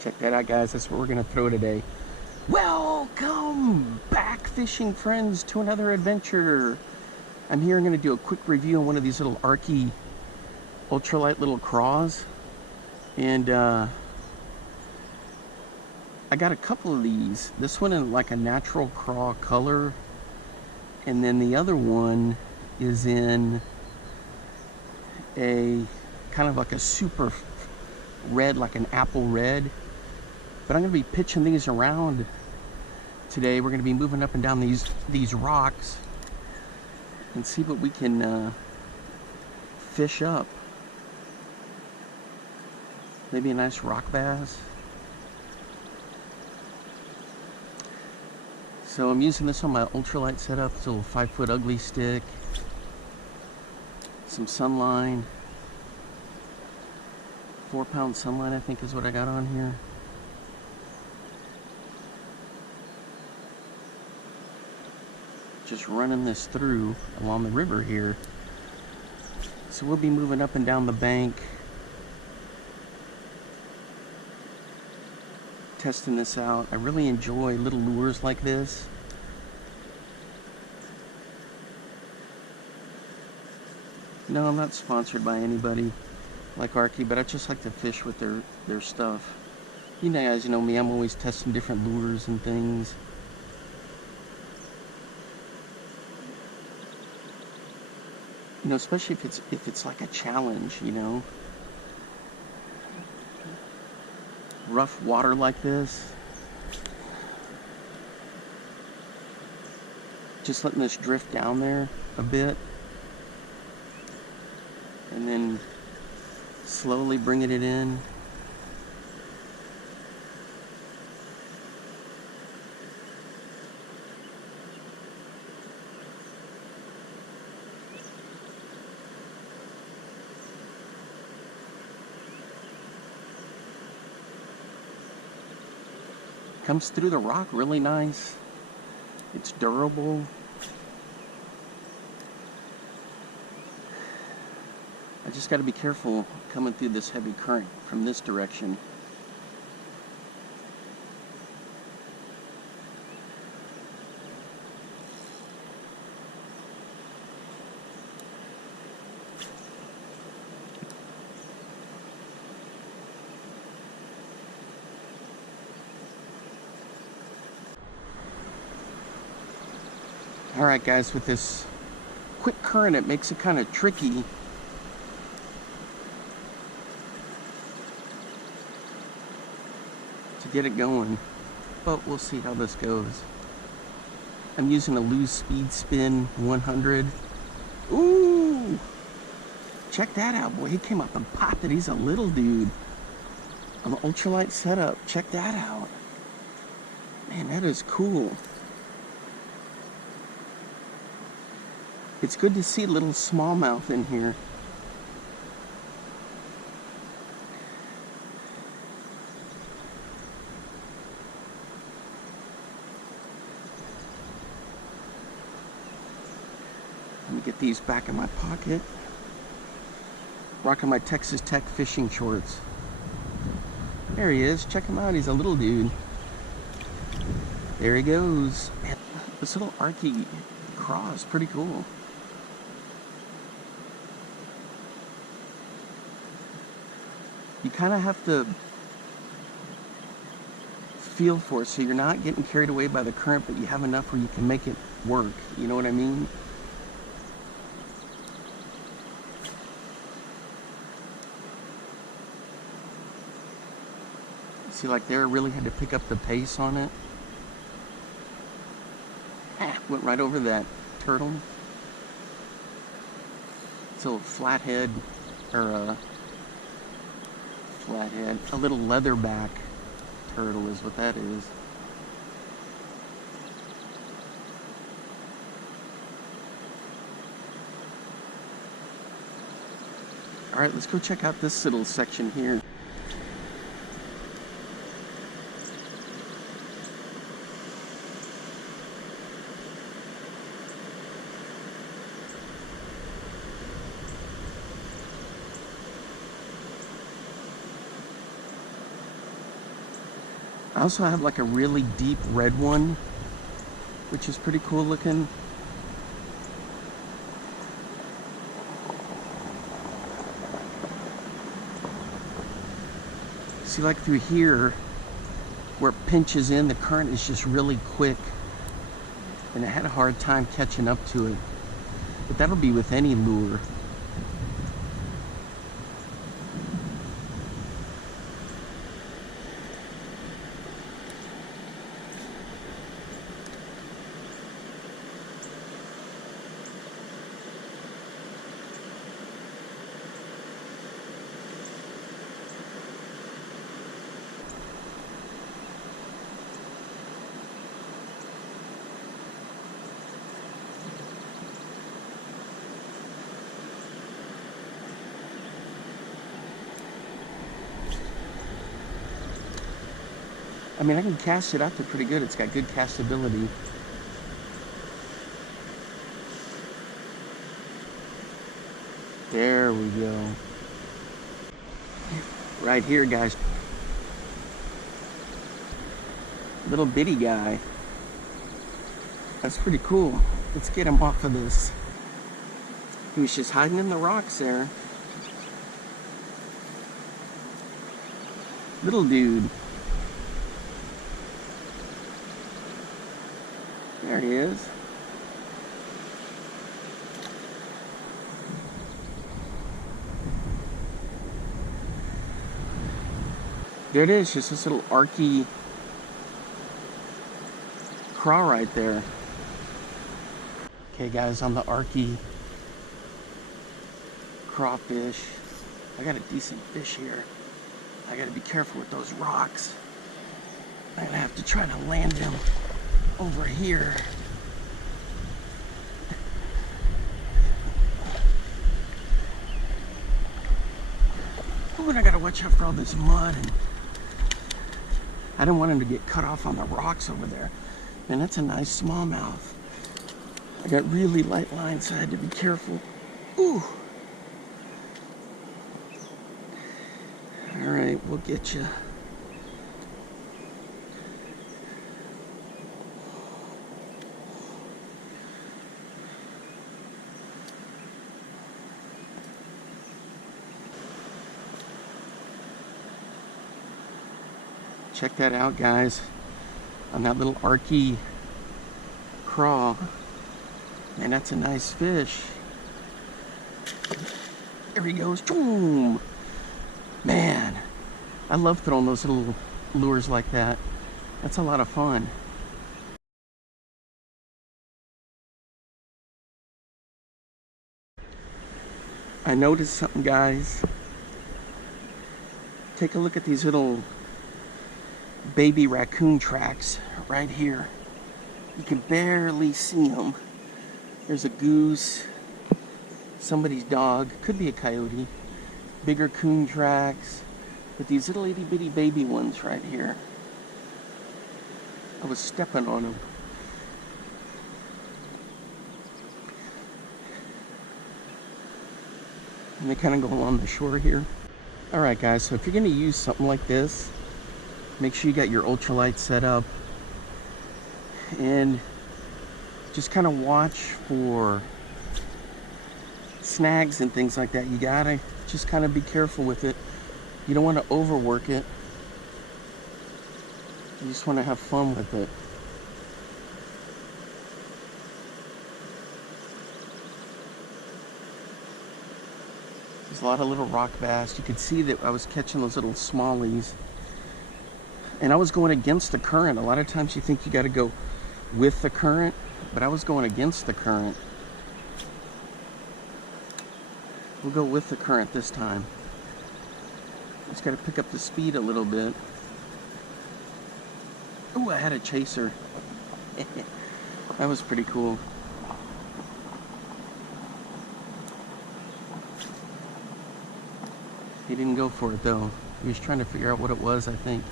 Check that out, guys. That's what we're gonna throw today. Welcome back, fishing friends, to another adventure. I'm here and gonna do a quick review on one of these little Arkie ultralight little craws. And I got a couple of these. This one in like a natural craw color. And then the other one is in a kind of like a super red, like an apple red. But I'm gonna be pitching these around today. We're gonna be moving up and down these rocks and see what we can fish up. Maybe a nice rock bass. So I'm using this on my ultralight setup. It's a little 5-foot ugly stick, some sunline, 4-pound sunline I think is what I got on here. Just running this through along the river here. So we'll be moving up and down the bank, testing this out. I really enjoy little lures like this. No, I'm not sponsored by anybody like Arkie, but I just like to fish with their stuff. You guys know me, I'm always testing different lures and things. You know, especially if it's like a challenge, you know. Rough water like this. Just letting this drift down there a bit. And then slowly bringing it in. Comes through the rock really nice. It's durable. I just got to be careful coming through this heavy current from this direction. Alright guys, with this quick current it makes it kind of tricky to get it going, but we'll see how this goes. I'm using a Lose Speed Spin 100. Ooh! Check that out, boy. He came up and popped it. He's a little dude. On the ultralight setup. Check that out. Man, that is cool. It's good to see little smallmouth in here. Let me get these back in my pocket. Rocking my Texas Tech fishing shorts. There he is. Check him out. He's a little dude. There he goes. Man, this little Arkie Craw is pretty cool. You kind of have to feel for it so you're not getting carried away by the current, but you have enough where you can make it work. You know what I mean? See, like there, I really had to pick up the pace on it. Went right over that turtle. It's a little flathead, or flathead, a little leatherback turtle is what that is. All right, let's go check out this little section here. I also have like a really deep red one, which is pretty cool looking. See, like through here, where it pinches in, the current is just really quick. And I had a hard time catching up to it. But that'll be with any lure. I mean, I can cast it out there pretty good. It's got good castability. There we go. Right here, guys. Little bitty guy. That's pretty cool. Let's get him off of this. He was just hiding in the rocks there. Little dude. There he is. There it is, just this little Arkie Craw right there. Okay guys, on the Arkie crawfish, I got a decent fish here. I gotta be careful with those rocks. I'm gonna have to try to land him over here. Oh, and I gotta watch out for all this mud, and I don't want him to get cut off on the rocks over there. Man, that's a nice smallmouth. I got really light lines, so I had to be careful. Ooh. All right, we'll get you. Check that out, guys. On that little Arkie Craw. Man, that's a nice fish. There he goes. Boom. Man, I love throwing those little lures like that. That's a lot of fun. I noticed something, guys. Take a look at these little baby raccoon tracks right here. You can barely see them. There's a goose, somebody's dog, could be a coyote, bigger coon tracks, but these little itty bitty baby ones right here. I was stepping on them. And they kind of go along the shore here. All right, guys, so if you're going to use something like this, make sure you got your ultralight set up and just kind of watch for snags and things like that. You gotta just kind of be careful with it. You don't want to overwork it. You just want to have fun with it. There's a lot of little rock bass. You could see that I was catching those little smallies. And I was going against the current. A lot of times you think you got to go with the current, but I was going against the current. We'll go with the current this time. Just got to pick up the speed a little bit. Oh, I had a chaser. That was pretty cool. He didn't go for it though. He was trying to figure out what it was, I think.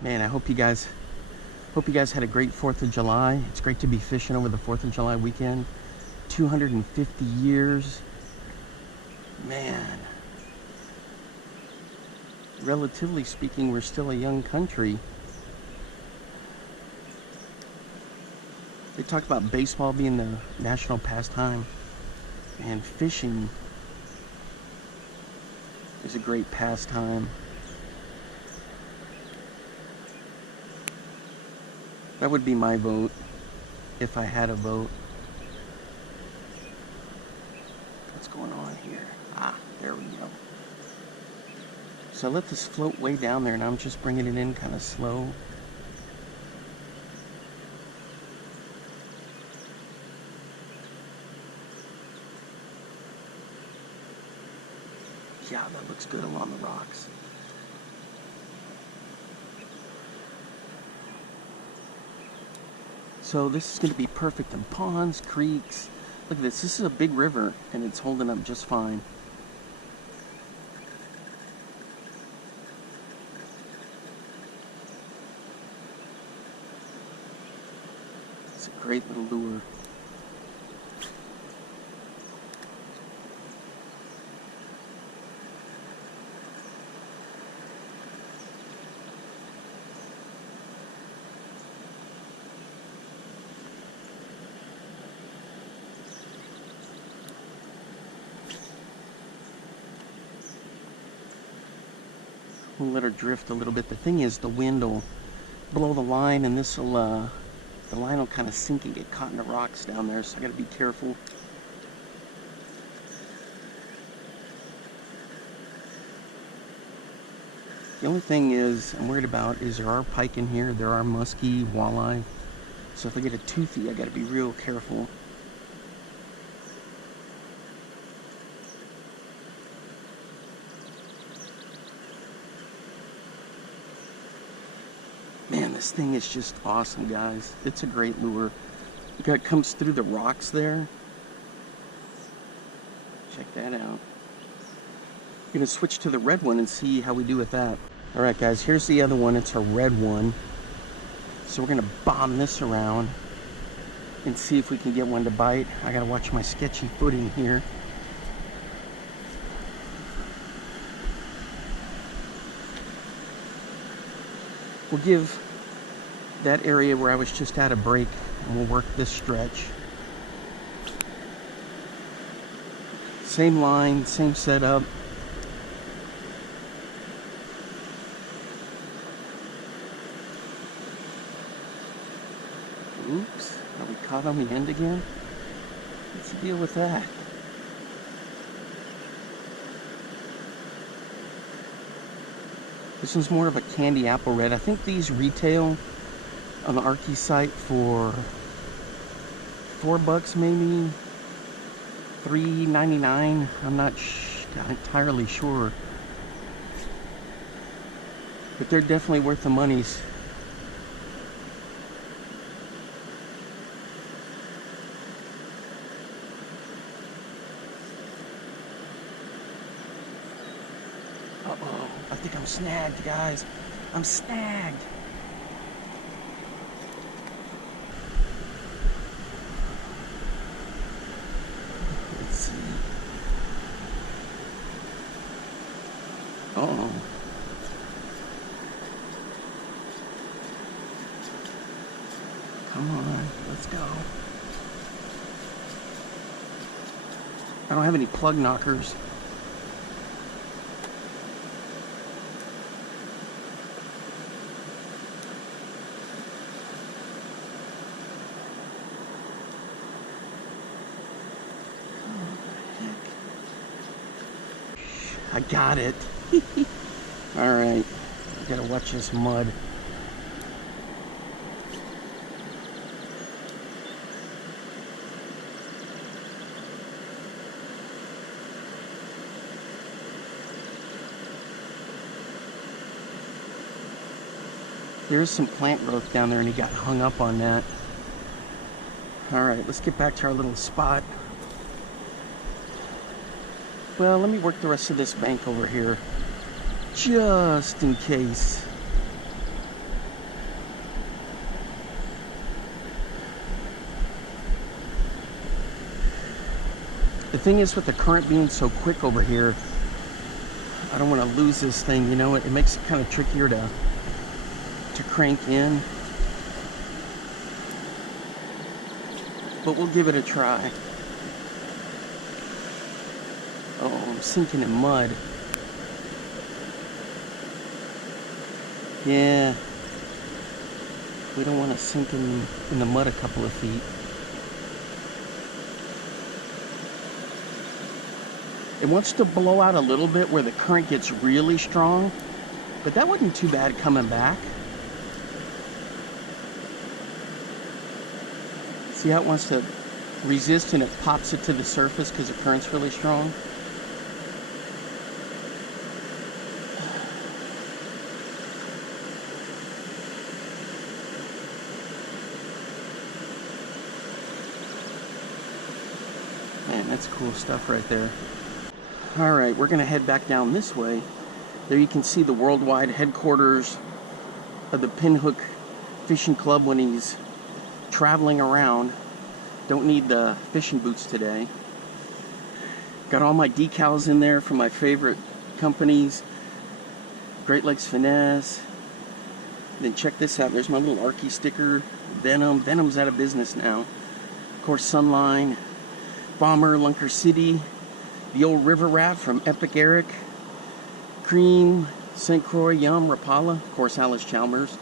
Man, I hope you guys had a great 4th of July. It's great to be fishing over the 4th of July weekend. 250 years Man, relatively speaking, we're still a young country. They talk about baseball being the national pastime, and fishing is a great pastime. That would be my vote, if I had a vote. What's going on here? Ah, there we go. So I let this float way down there, and I'm just bringing it in kind of slow. Yeah, that looks good along the rocks. So this is going to be perfect in ponds, creeks. Look at this. This is a big river, and it's holding up just fine. It's a great little lure. We'll let her drift a little bit. The thing is, the wind will blow the line, and this will, the line will kind of sink and get caught in the rocks down there, so I gotta be careful. The only thing is, I'm worried about is there are pike in here, there are muskie, walleye. So if I get a toothy, I gotta be real careful. Man, this thing is just awesome, guys. It's a great lure. It comes through the rocks there. Check that out. I'm gonna switch to the red one and see how we do with that. All right, guys, here's the other one. It's a red one. So we're gonna bomb this around and see if we can get one to bite. I gotta watch my sketchy footing here. We'll give that area where I was just at a break, and we'll work this stretch. Same line, same setup. Oops, are we caught on the end again? What's the deal with that? This one's more of a candy apple red. I think these retail on the Arkie site for $4 maybe, $3.99. I'm not entirely sure, but they're definitely worth the monies. Uh-oh, I think I'm snagged, guys. I'm snagged. Let's see. Uh-oh. Come on, let's go. I don't have any plug knockers. I got it. All right, I gotta watch this mud. There's some plant growth down there, and he got hung up on that. All right, let's get back to our little spot. Well, let me work the rest of this bank over here, just in case. The thing is, with the current being so quick over here, I don't want to lose this thing. You know, it makes it kind of trickier to crank in. But we'll give it a try. Oh, I'm sinking in mud. Yeah. We don't want to sink in the mud a couple of feet. It wants to blow out a little bit where the current gets really strong, but that wasn't too bad coming back. See how it wants to resist and it pops it to the surface because the current's really strong? Man, that's cool stuff right there. All right, we're gonna head back down this way. There you can see the worldwide headquarters of the Pinhook Fishing Club when he's traveling around. Don't need the fishing boots today. Got all my decals in there from my favorite companies. Great Lakes Finesse. Then check this out. There's my little Arkie sticker. Venom. Venom's out of business now. Of course, Sunline. Bomber, Lunker City. The old River Raft from Epic Eric. Cream, St. Croix, Yum, Rapala. Of course, Alice Chalmers.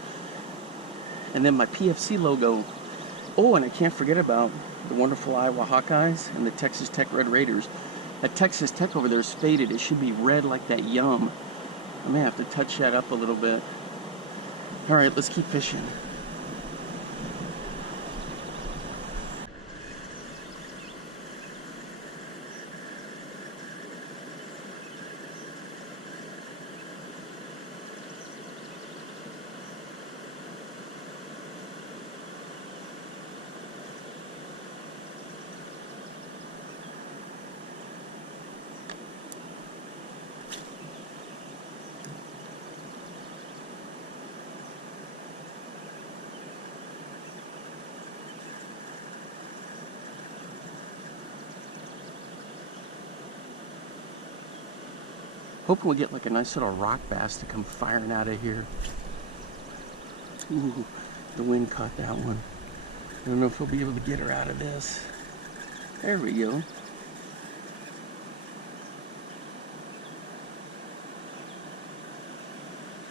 And then my PFC logo. Oh, and I can't forget about the wonderful Iowa Hawkeyes and the Texas Tech Red Raiders. That Texas Tech over there is faded. It should be red like that Yum. I may have to touch that up a little bit. All right, let's keep fishing. Hoping we get like a nice little rock bass to come firing out of here. Ooh, the wind caught that one. I don't know if we'll be able to get her out of this. There we go.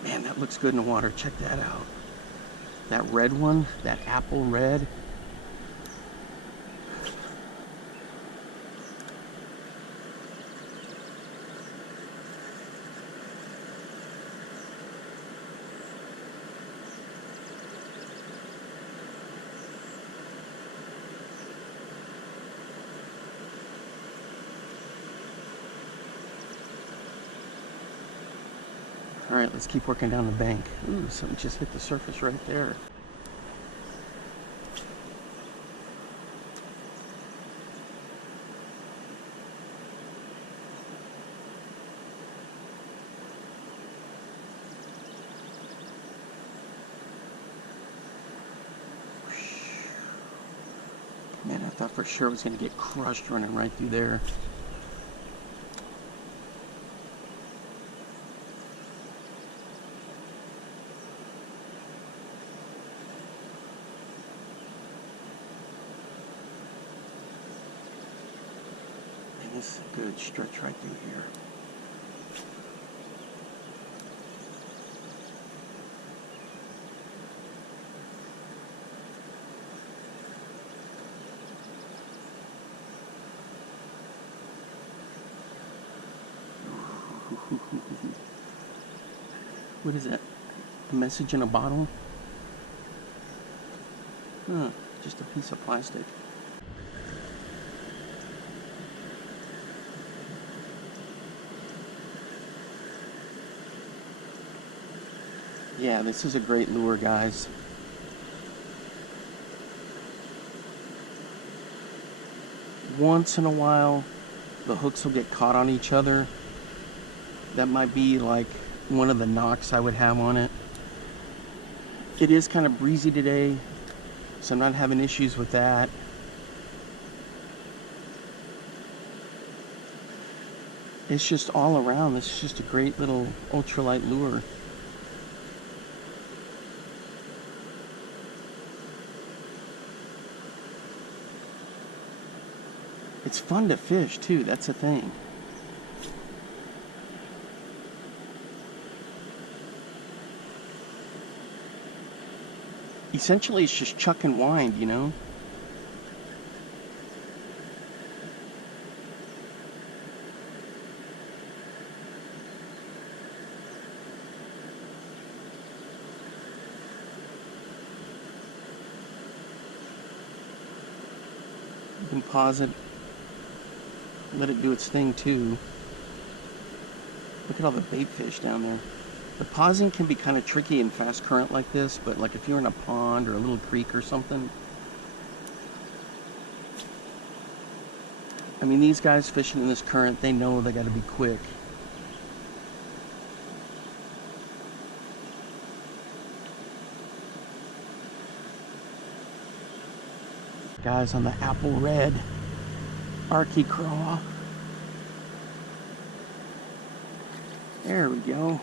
Man, that looks good in the water. Check that out. That red one, that apple red. All right, let's keep working down the bank. Ooh, something just hit the surface right there. Man, I thought for sure I was going to get crushed running right through there. This is a good stretch right through here. What is that? A message in a bottle? Huh, just a piece of plastic. Yeah, this is a great lure, guys. Once in a while, the hooks will get caught on each other. That might be like one of the knocks I would have on it. It is kind of breezy today, so I'm not having issues with that. It's just all around. This is just a great little ultralight lure. It's fun to fish too, that's the thing. Essentially it's just chuck and wind, you know? You can pause it, let it do its thing too. Look at all the bait fish down there. The pausing can be kind of tricky in fast current like this, but like if you're in a pond or a little creek or something. I mean, these guys fishing in this current, they know they got to be quick. Guys on the apple red Arkie Craw. There we go.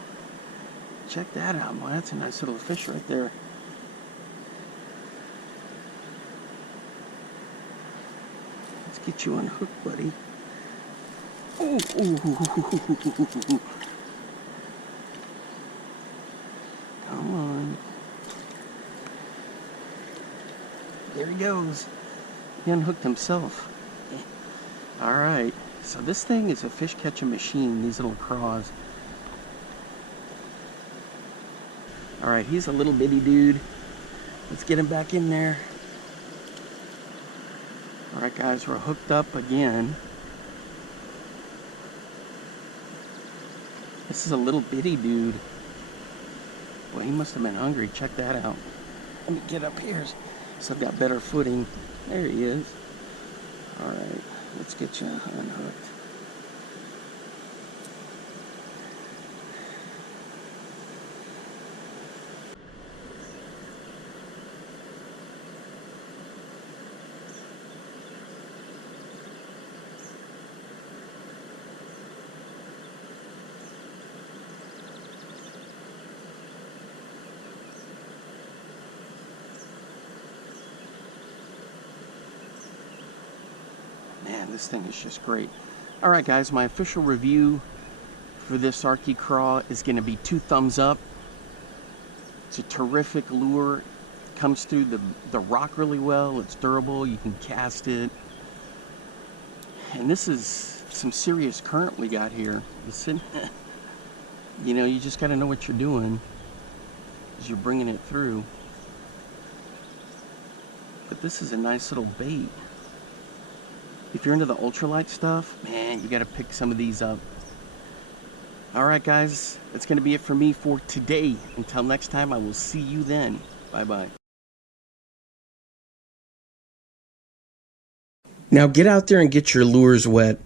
Check that out, man. That's a nice little fish right there. Let's get you unhooked, buddy. Oh, ooh. Come on. There he goes. He unhooked himself. All right. So this thing is a fish catching machine, these little craws. All right, he's a little bitty dude. Let's get him back in there. All right, guys, we're hooked up again. This is a little bitty dude. Well, he must have been hungry. Check that out. Let me get up here so I've got better footing. There he is. All right, let's get you unhooked. Man, this thing is just great. All right, guys, my official review for this Arkie Craw is going to be 2 thumbs up. It's a terrific lure. It comes through the rock really well. It's durable. You can cast it. And this is some serious current we got here. You know, you just got to know what you're doing as you're bringing it through. But this is a nice little bait. If you're into the ultralight stuff, man, you got to pick some of these up. All right, guys, that's going to be it for me for today. Until next time, I will see you then. Bye-bye. Now get out there and get your lures wet.